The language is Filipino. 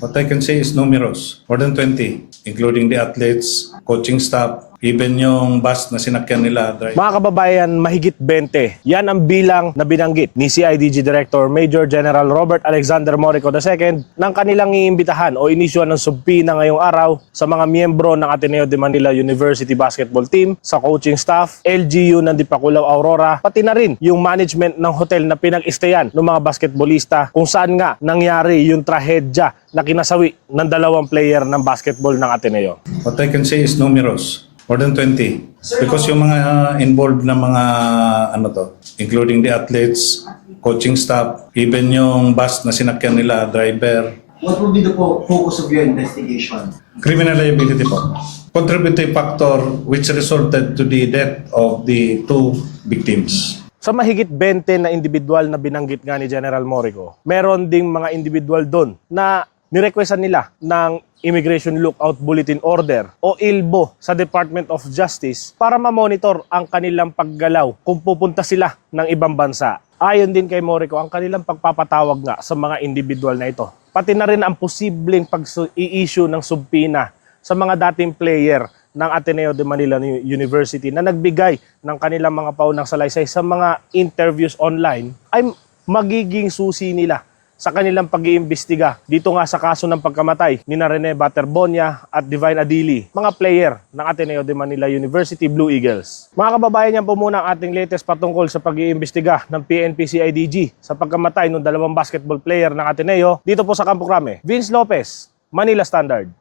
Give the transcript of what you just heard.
What I can say is numerous, more than 20, including the athletes, coaching staff, even yung bus na sinakyan nila. Mga kababayan, mahigit 20. Yan ang bilang na binanggit ni CIDG Director Major General Robert Alexander Morico II ng kanilang iimbitahan o inisyuan ng subpina ngayong araw sa mga miyembro ng Ateneo de Manila University Basketball Team, sa coaching staff, LGU ng Dipakulaw Aurora, pati na rin yung management ng hotel na pinag-istayan ng mga basketballista kung saan nga nangyari yung trahedya na kinasawi ng dalawang player ng basketball ng Ateneo. What I can say is numerous, more than 20. Because yung mga involved na mga including the athletes, coaching staff, even yung bus na sinakyan nila, driver. What will be the focus of your investigation? Criminal liability po. Contributing factor which resulted to the death of the two victims. Sa mahigit 20 na individual na binanggit nga ni General Morico, meron ding mga individual doon na nirequestan nila ng Immigration Lookout Bulletin Order o ILBO sa Department of Justice para ma-monitor ang kanilang paggalaw kung pupunta sila ng ibang bansa. Ayon din kay Morico, ang kanilang pagpapatawag nga sa mga individual na ito, pati na rin ang posibleng pag-i-issue ng subpina sa mga dating player ng Ateneo de Manila University na nagbigay ng kanilang mga paunang salaysay sa mga interviews online ay magiging susi nila sa kanilang pag-iimbestiga dito nga sa kaso ng pagkamatay ni Rene Baterbonia at Divine Adili, mga player ng Ateneo de Manila University Blue Eagles. Mga kababayan, yan po muna ang ating latest patungkol sa pag-iimbestiga ng PNP-CIDG sa pagkamatay ng dalawang basketball player ng Ateneo dito po sa Campo Crame. Vince Lopez, Manila Standard.